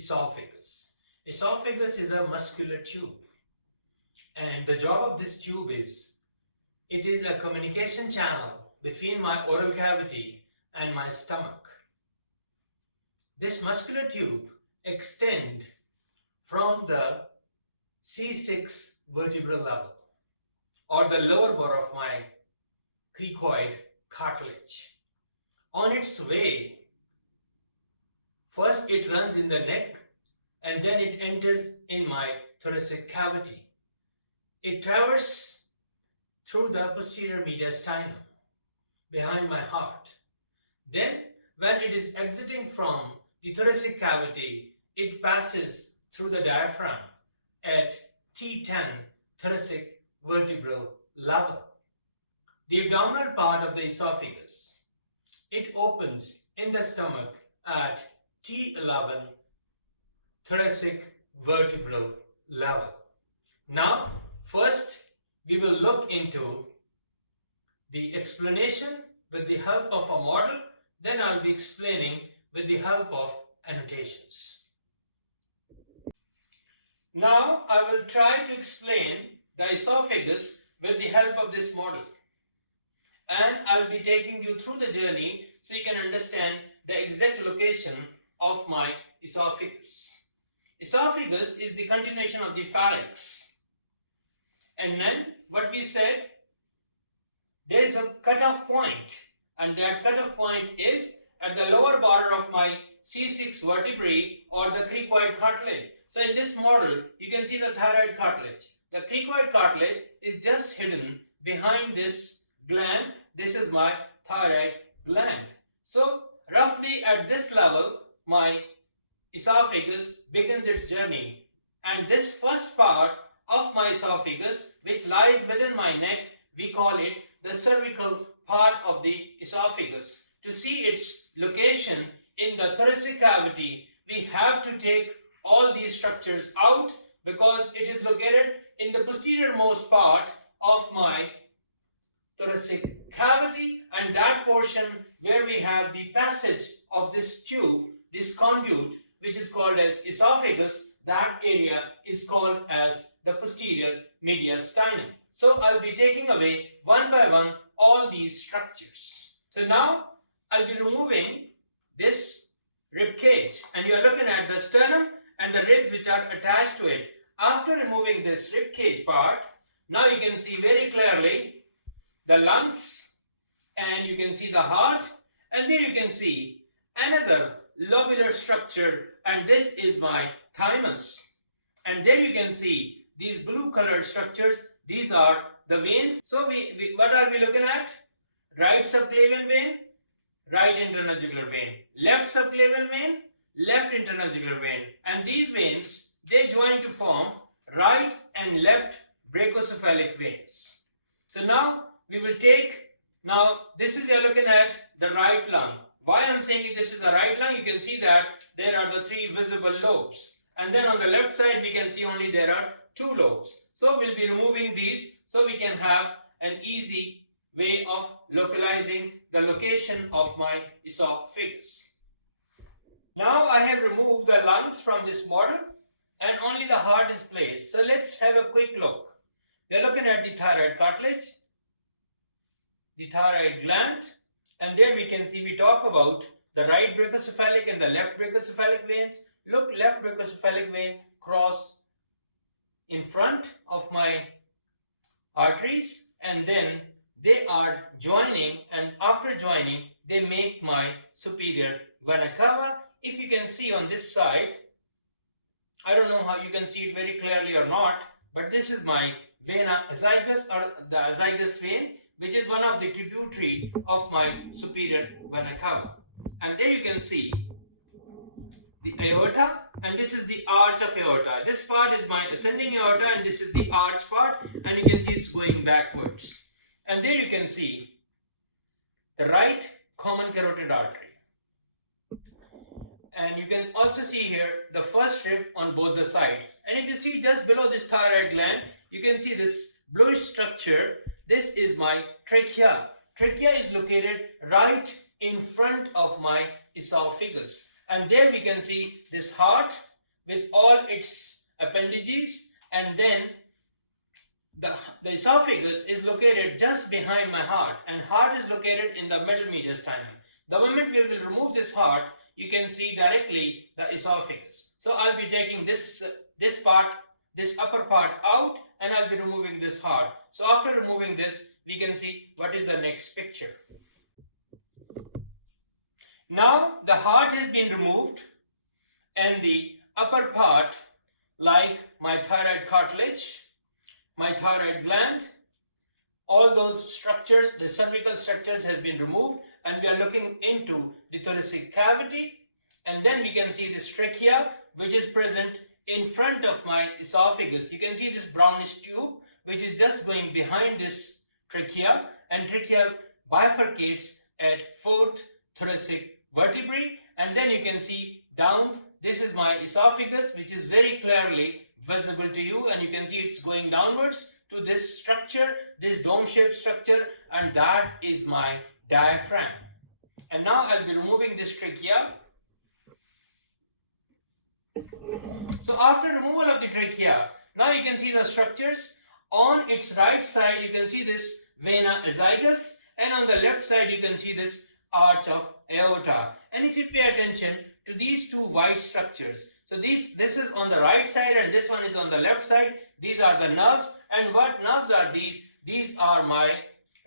Esophagus. Esophagus is a muscular tube, and the job of this tube is, it is a communication channel between my oral cavity and my stomach. This muscular tube extends from the C6 vertebral level, or the lower bar of my cricoid cartilage. On its way, first it runs in the neck and then it enters in my thoracic cavity. It traverses through the posterior mediastinum behind my heart. Then when it is exiting from the thoracic cavity, it passes through the diaphragm at T10 thoracic vertebral level. The abdominal part of the esophagus, it opens in the stomach at T11 thoracic vertebral level. Now, first we will look into the explanation with the help of a model, then I'll be explaining with the help of annotations. Now, I will try to explain the esophagus with the help of this model, and I'll be taking you through the journey so you can understand the exact location of my esophagus. Esophagus is the continuation of the pharynx, and then what we said, there is a cutoff point, and that cutoff point is at the lower border of my C6 vertebrae or the cricoid cartilage. So in this model, you can see the thyroid cartilage. The cricoid cartilage is just hidden behind this gland. This is my thyroid gland. So roughly at this level, my esophagus begins its journey. And this first part of my esophagus, which lies within my neck, we call it the cervical part of the esophagus. To see its location in the thoracic cavity, we have to take all these structures out because it is located in the posterior most part of my thoracic cavity, and that portion where we have the passage of this tube, this conduit, which is called as esophagus, that area is called as the posterior mediastinum. So I'll be taking away one by one all these structures. So now I'll be removing this rib cage, and you're looking at the sternum and the ribs which are attached to it. After removing this rib cage part, now you can see very clearly the lungs, and you can see the heart, and there you can see another lobular structure, and this is my thymus. And there you can see these blue colored structures. These are the veins. So what are we looking at? Right subclavian vein, right internodular vein. Left subclavian vein, left internodular vein. And these veins, they join to form right and left brachiocephalic veins. So now we will take, now this is, you're looking at the right lung. Why I'm saying this is the right lung? You can see that there are the three visible lobes. And then on the left side, we can see only there are two lobes. So we'll be removing these so we can have an easy way of localizing the location of my esophagus. Now I have removed the lungs from this model and only the heart is placed. So let's have a quick look. We're looking at the thyroid cartilage, the thyroid gland, and there we can see we talk about the right brachiocephalic and the left brachiocephalic veins. Look, left brachiocephalic vein cross in front of my arteries, and then they are joining, and after joining they make my superior vena cava. If you can see on this side, I don't know how you can see it very clearly or not, but this is my vena esophagus, or the esophagus vein, which is one of the tributary of my superior vena cava. And there you can see the aorta, and this is the arch of aorta. This part is my ascending aorta, and this is the arch part, and you can see it's going backwards. And there you can see the right common carotid artery. And you can also see here the first rib on both the sides. And if you see just below this thyroid gland, you can see this bluish structure. This is my trachea. Trachea is located right in front of my esophagus. and there we can see this heart with all its appendages, and then the esophagus is located just behind my heart, and heart is located in the middle mediastinum. The moment we will remove this heart, you can see directly the esophagus. So I'll be taking this upper part out, and I'll be removing this heart. So after removing this, we can see what is the next picture. Now the heart has been removed, and the upper part, like my thyroid cartilage, my thyroid gland, all those structures, the cervical structures has been removed, and we are looking into the thoracic cavity, and then we can see this trachea which is present in front of my esophagus. You can see this brownish tube which is just going behind this trachea, and trachea bifurcates at fourth thoracic vertebrae, and then you can see down, this is my esophagus which is very clearly visible to you, and you can see it's going downwards to this structure, this dome-shaped structure, and that is my diaphragm. And now I'll be removing this trachea. So after removal of the trachea, now you can see the structures. On its right side you can see this vena esophagus, and on the left side you can see this arch of aorta. And if you pay attention to these two white structures, so this is on the right side and this one is on the left side. These are the nerves, and what nerves are these? These are my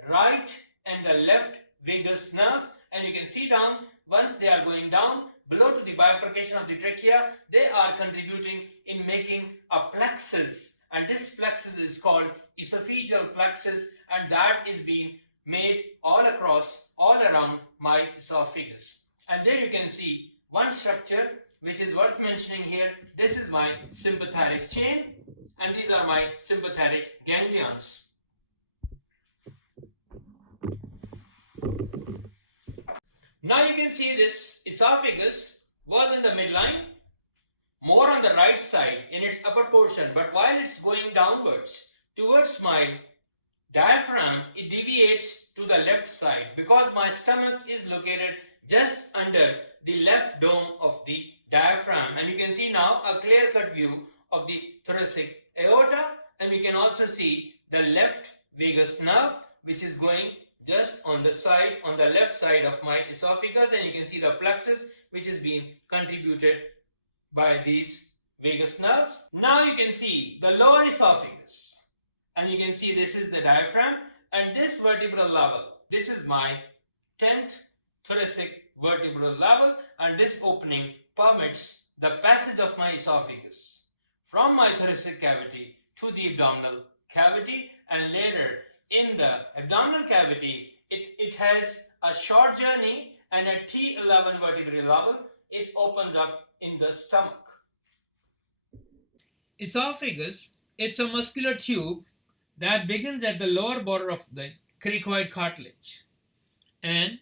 right and the left vagus nerves, and you can see down, once they are going down below to the bifurcation of the trachea, they are contributing in making a plexus, and this plexus is called esophageal plexus, and that is being made all around my esophagus. And there you can see one structure which is worth mentioning here. This is my sympathetic chain, and these are my sympathetic ganglions. Now you can see this esophagus was in the midline, more on the right side in its upper portion, but while it's going downwards towards my diaphragm, it deviates to the left side because my stomach is located just under the left dome of the diaphragm. And you can see now a clear-cut view of the thoracic aorta, and we can also see the left vagus nerve which is going just on the left side of my esophagus, and you can see the plexus which is being contributed by these vagus nerves. Now you can see the lower esophagus, and you can see this is the diaphragm, and this vertebral level, this is my 10th thoracic vertebral level, and this opening permits the passage of my esophagus from my thoracic cavity to the abdominal cavity, and later in the abdominal cavity it has a short journey, and at T11 vertebral level it opens up in the stomach. Esophagus, it's a muscular tube that begins at the lower border of the cricoid cartilage, and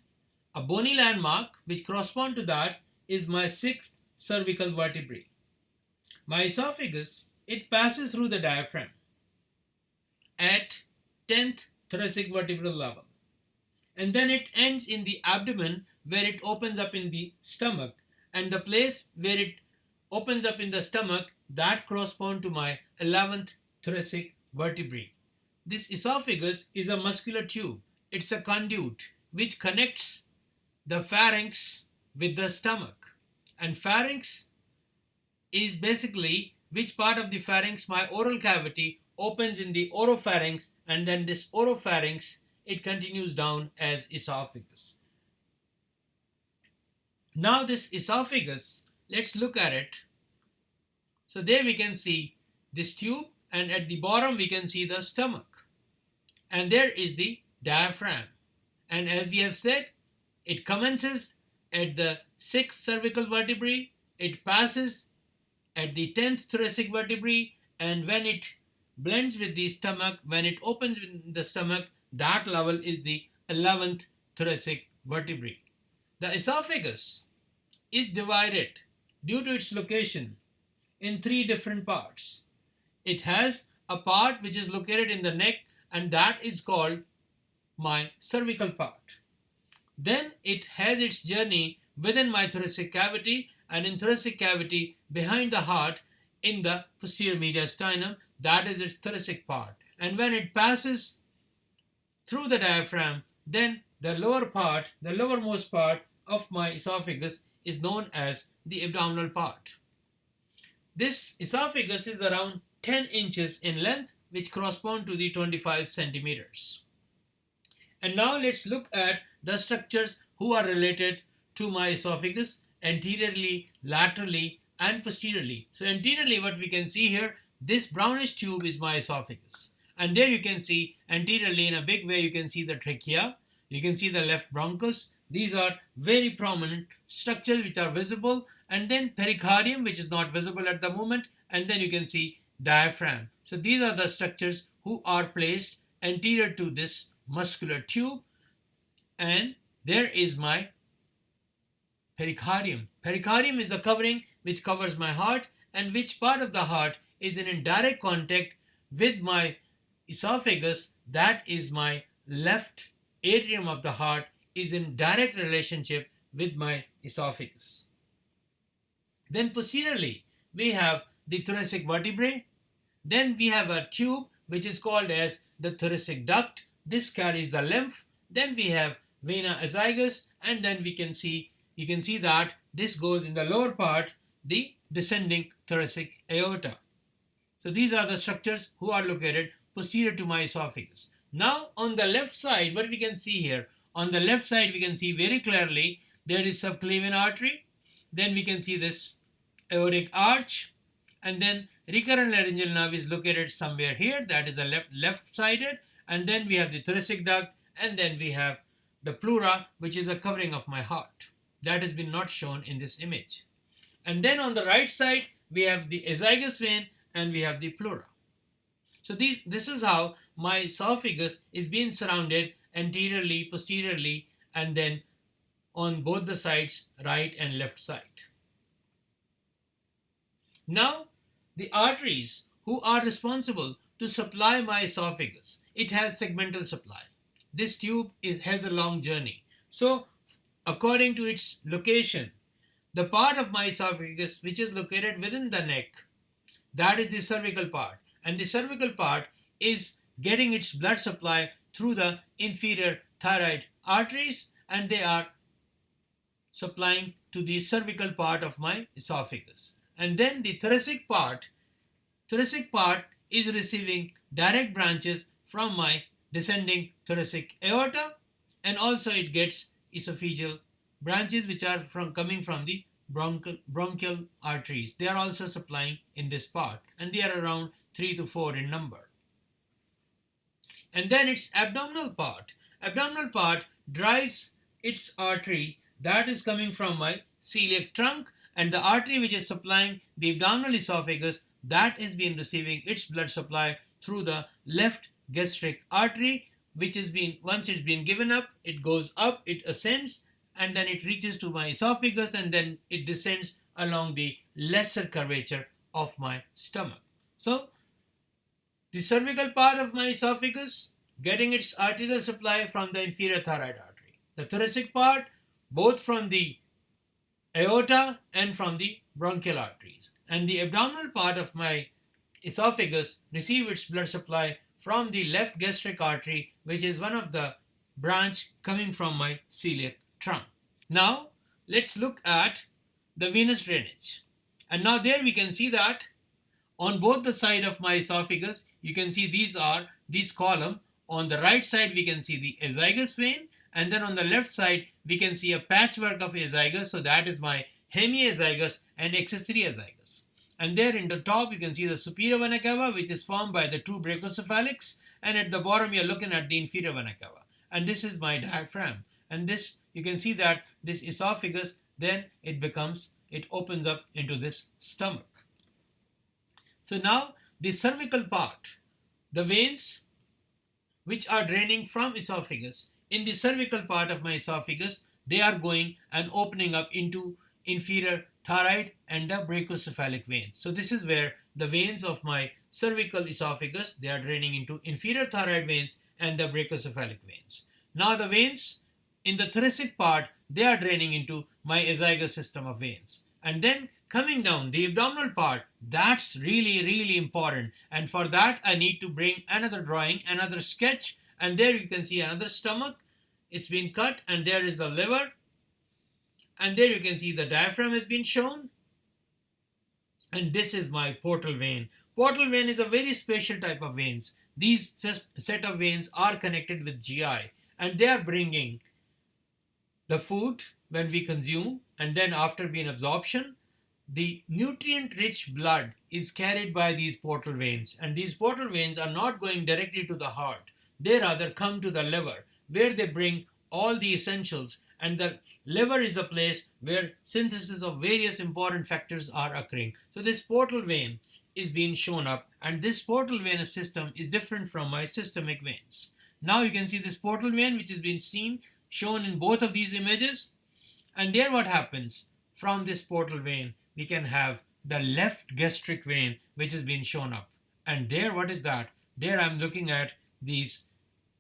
a bony landmark which corresponds to that is my 6th cervical vertebrae. My esophagus, it passes through the diaphragm at 10th thoracic vertebral level, and then it ends in the abdomen where it opens up in the stomach, and the place where it opens up in the stomach, that corresponds to my 11th thoracic vertebrae. This esophagus is a muscular tube. It's a conduit which connects the pharynx with the stomach, and pharynx is basically which part of the pharynx my oral cavity opens in the oropharynx, and then this oropharynx, it continues down as esophagus. Now this esophagus, let's look at it. So there we can see this tube, and at the bottom we can see the stomach, and there is the diaphragm, and as we have said, it commences at the 6th cervical vertebrae, it passes at the 10th thoracic vertebrae, and when it blends with the stomach, when it opens with the stomach, that level is the 11th thoracic vertebrae. The esophagus is divided due to its location in 3 different parts. It has a part which is located in the neck, and that is called my cervical part. Then it has its journey within my thoracic cavity, and in thoracic cavity behind the heart in the posterior mediastinum, that is its thoracic part. And when it passes through the diaphragm, then the lower part, the lowermost part of my esophagus is known as the abdominal part. This esophagus is around 10 inches in length, which correspond to the 25 centimeters. And now let's look at the structures who are related to my esophagus anteriorly, laterally, and posteriorly. So anteriorly, what we can see here, this brownish tube is my esophagus. And there you can see anteriorly in a big way, you can see the trachea, you can see the left bronchus. These are very prominent structures which are visible. And then pericardium, which is not visible at the moment. And then you can see diaphragm. So these are the structures who are placed anterior to this muscular tube. And there is my pericardium. Pericardium is the covering which covers my heart, and which part of the heart is in indirect contact with my esophagus. That is my left atrium of the heart is in direct relationship with my esophagus. Then posteriorly, we have the thoracic vertebrae. Then we have a tube which is called as the thoracic duct. This carries the lymph. Then we have vena esophagus, and then you can see that this goes in the lower part, the descending thoracic aorta. So these are the structures who are located posterior to my esophagus. Now on the left side, what we can see here, on the left side we can see very clearly there is subclavian artery. Then we can see this aortic arch, and then recurrent laryngeal nerve is located somewhere here, that is the left-sided, and then we have the thoracic duct, and then we have the pleura, which is the covering of my heart. That has been not shown in this image. And then on the right side, we have the esophagus vein and we have the pleura. So this is how my esophagus is being surrounded anteriorly, posteriorly, and then on both the sides, right and left side. Now, the arteries who are responsible to supply my esophagus, it has segmental supply. This tube has a long journey. So, according to its location, the part of my esophagus which is located within the neck, that is the cervical part. And the cervical part is getting its blood supply through the inferior thyroid arteries, and they are supplying to the cervical part of my esophagus. And then the thoracic part is receiving direct branches from my descending thoracic aorta, and also it gets esophageal branches which are coming from the bronchial arteries. They are also supplying in this part, and they are around 3 to 4 in number. And then its abdominal part. Abdominal part drives its artery that is coming from my celiac trunk, and the artery which is supplying the abdominal esophagus, that is being receiving its blood supply through the left gastric artery, which is once it's been given up, it goes up, it ascends, and then it reaches to my esophagus, and then it descends along the lesser curvature of my stomach. So the cervical part of my esophagus getting its arterial supply from the inferior thyroid artery. The thoracic part both from the aorta and from the bronchial arteries. And the abdominal part of my esophagus receive its blood supply from the left gastric artery, which is one of the branch coming from my celiac trunk. Now let's look at the venous drainage. And now there we can see that on both the side of my esophagus, you can see these column. On the right side we can see the esophagus vein, and then on the left side we can see a patchwork of esophagus, so that is my hemiesophagus and accessory esophagus. And there in the top you can see the superior vena cava, which is formed by the two brachiocephalics, and at the bottom you are looking at the inferior vena cava, and this is my diaphragm. And this, you can see that this esophagus, then it opens up into this stomach. So now the cervical part, the veins which are draining from esophagus, in the cervical part of my esophagus, they are going and opening up into inferior thyroid and the brachiocephalic veins. So this is where the veins of my cervical esophagus, they are draining into inferior thyroid veins and the brachiocephalic veins. Now the veins in the thoracic part, they are draining into my esophagus system of veins. And then coming down the abdominal part, that's really important. And for that, I need to bring another drawing, another sketch. And there you can see another stomach. It's been cut, and there is the liver. And there you can see the diaphragm has been shown. And this is my portal vein. Portal vein is a very special type of veins. These set of veins are connected with GI, and they are bringing the food when we consume, and then after being absorption, the nutrient-rich blood is carried by these portal veins, and these portal veins are not going directly to the heart. They rather come to the liver, where they bring all the essentials, and the liver is the place where synthesis of various important factors are occurring. So this portal vein is being shown up, and this portal venous system is different from my systemic veins. Now you can see this portal vein which has been shown in both of these images, and there what happens from this portal vein, we can have the left gastric vein which has been shown up, and there what is that? There I'm looking at these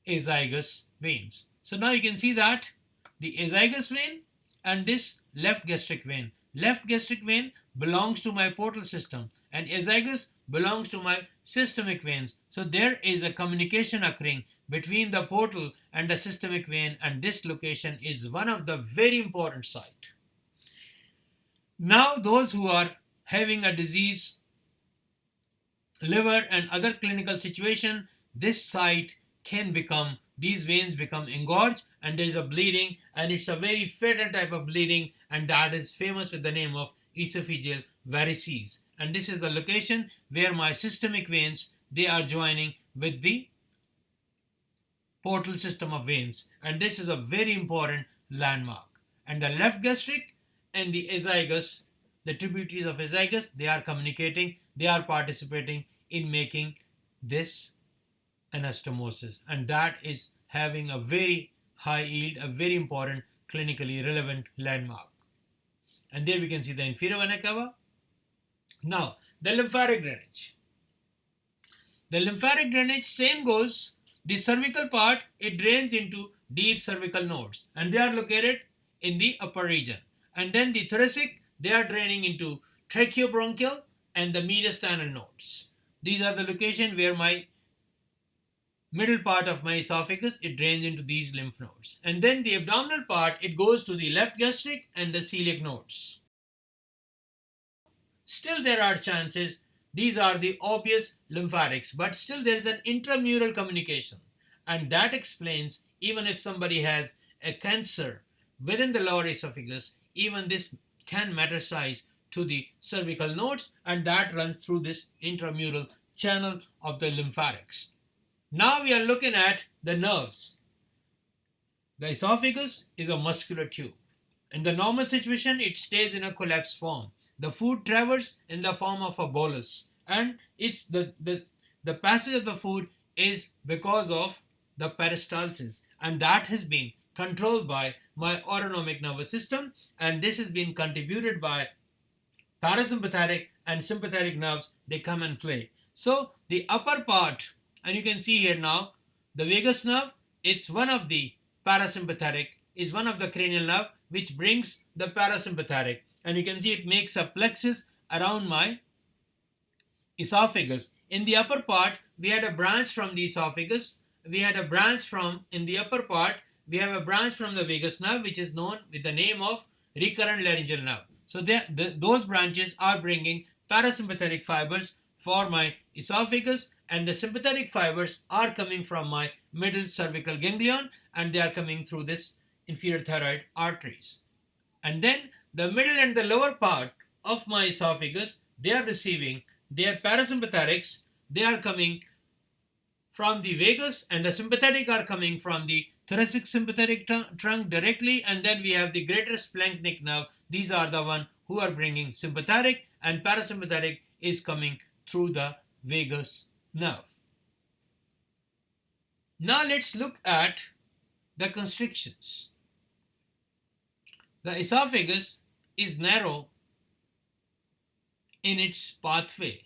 esophagus veins. So now you can see that the esophagus vein and this left gastric vein. Left gastric vein belongs to my portal system, and esophagus belongs to my systemic veins. So there is a communication occurring between the portal and the systemic vein, and this location is one of the very important site. Now those who are having a disease, liver and other clinical situation, this site can become, these veins become engorged, and there is a bleeding, and it's a very fatal type of bleeding, and that is famous with the name of esophageal varices. And this is the location where my systemic veins, they are joining with the portal system of veins, and this is a very important landmark. And the left gastric and the esophagus, the tributaries of esophagus, they are communicating, they are participating in making this anastomosis, and that is having a very high yield, a very important clinically relevant landmark. And there we can see the inferior vena cava. Now the lymphatic drainage. The lymphatic drainage same goes. The cervical part, it drains into deep cervical nodes, and they are located in the upper region. And then the thoracic, they are draining into tracheobronchial and the mediastinal nodes. These are the location where my middle part of my esophagus, it drains into these lymph nodes. And then the abdominal part, it goes to the left gastric and the celiac nodes. Still there are chances, these are the obvious lymphatics, but still there is an intramural communication, and that explains even if somebody has a cancer within the lower esophagus, even this can metastasize to the cervical nodes, and that runs through this intramural channel of the lymphatics. Now we are looking at the nerves. The esophagus is a muscular tube. In the normal situation, it stays in a collapsed form. The food travels in the form of a bolus, and it's the passage of the food is because of the peristalsis, and that has been controlled by my autonomic nervous system, and this has been contributed by parasympathetic and sympathetic nerves. They come and play. So the upper part, and you can see here now, the vagus nerve, it's one of the parasympathetic, is one of the cranial nerve which brings the parasympathetic, and you can see it makes a plexus around my esophagus. In the upper part, we had a branch from the esophagus, we had a branch from, in the upper part, we have a branch from the vagus nerve which is known with the name of recurrent laryngeal nerve. So those branches are bringing parasympathetic fibers for my esophagus, and the sympathetic fibers are coming from my middle cervical ganglion, and they are coming through this inferior thyroid arteries. And then the middle and the lower part of my esophagus, they are receiving their parasympathetics. They are coming from the vagus, and the sympathetic are coming from the thoracic sympathetic trunk directly, and then we have the greater splanchnic nerve. These are the one who are bringing sympathetic, and parasympathetic is coming through the vagus nerve. Now let's look at the constrictions. The esophagus is narrow in its pathway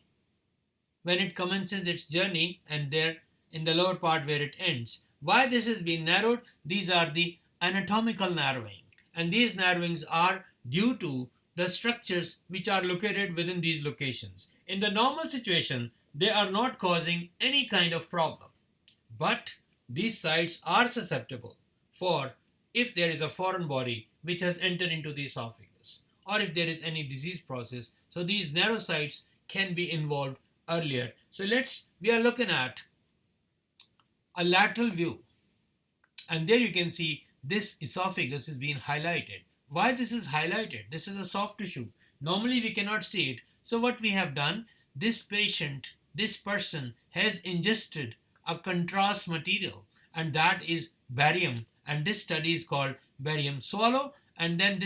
when it commences its journey, and there in the lower part where it ends. Why this has been narrowed? These are the anatomical narrowing, and these narrowings are due to the structures which are located within these locations. In the normal situation, they are not causing any kind of problem, but these sites are susceptible for if there is a foreign body which has entered into the esophagus, or if there is any disease process. So these narrow sites can be involved earlier. So we are looking at a lateral view, and there you can see this esophagus is being highlighted. Why this is highlighted? This is a soft tissue. Normally we cannot see it. So what we have done, this person has ingested a contrast material, and that is barium, and this study is called barium swallow. And then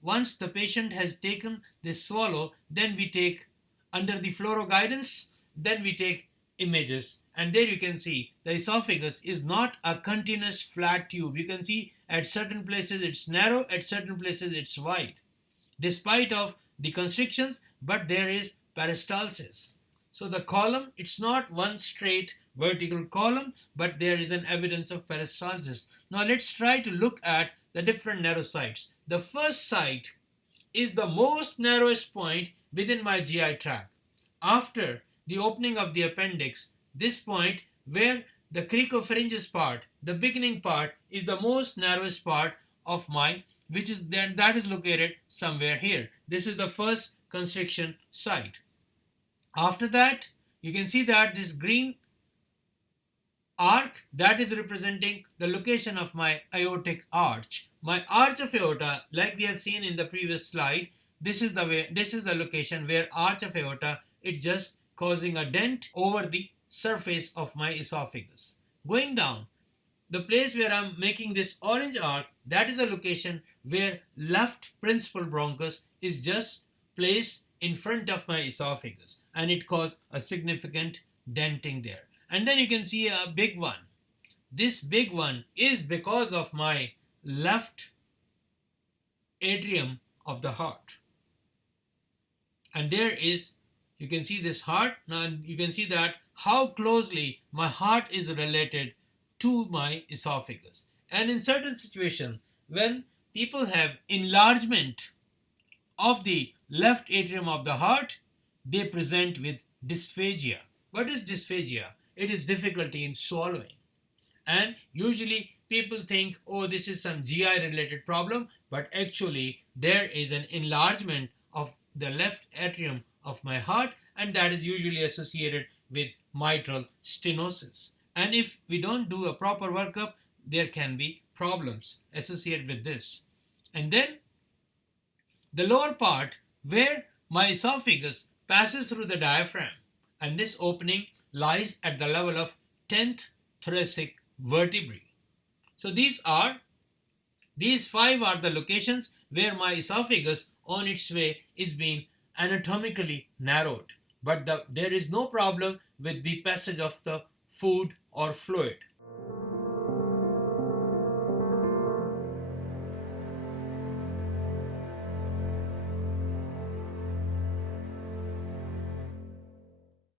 once the patient has taken this swallow, then we take, under the fluoro guidance, then we take images, and there you can see the esophagus is not a continuous flat tube. You can see at certain places it's narrow, at certain places it's wide, despite of the constrictions, but there is peristalsis. So the column, it's not one straight vertical column, but there is an evidence of peristalsis. Now let's try to look at the different narrow sites. The first site is the most narrowest point within my GI tract. After the opening of the appendix, this point where the cricopharyngeus part, the beginning part, is the most narrowest part of my, that is located somewhere here. This is the first constriction site. After that, you can see that this green arc, that is representing the location of my aortic arch. My arch of aorta, like we have seen in the previous slide, this is the location where arch of aorta, it just causing a dent over the surface of my esophagus. Going down, the place where I'm making this orange arc, that is a location where left principal bronchus is just placed in front of my esophagus, and it caused a significant denting there. And then you can see a big one. This big one is because of my left atrium of the heart. And there is, you can see this heart. Now you can see that how closely my heart is related to my esophagus. And in certain situations, when people have enlargement of the left atrium of the heart, they present with dysphagia. What is dysphagia? It is difficulty in swallowing. And usually people think, oh, this is some GI related problem, but actually there is an enlargement of the left atrium of my heart, and that is usually associated with mitral stenosis. And if we don't do a proper workup, there can be problems associated with this. And then the lower part where my esophagus passes through the diaphragm, and this opening lies at the level of 10th thoracic vertebrae. So these 5 are the locations where my esophagus on its way is being anatomically narrowed, but there is no problem with the passage of the food or fluid.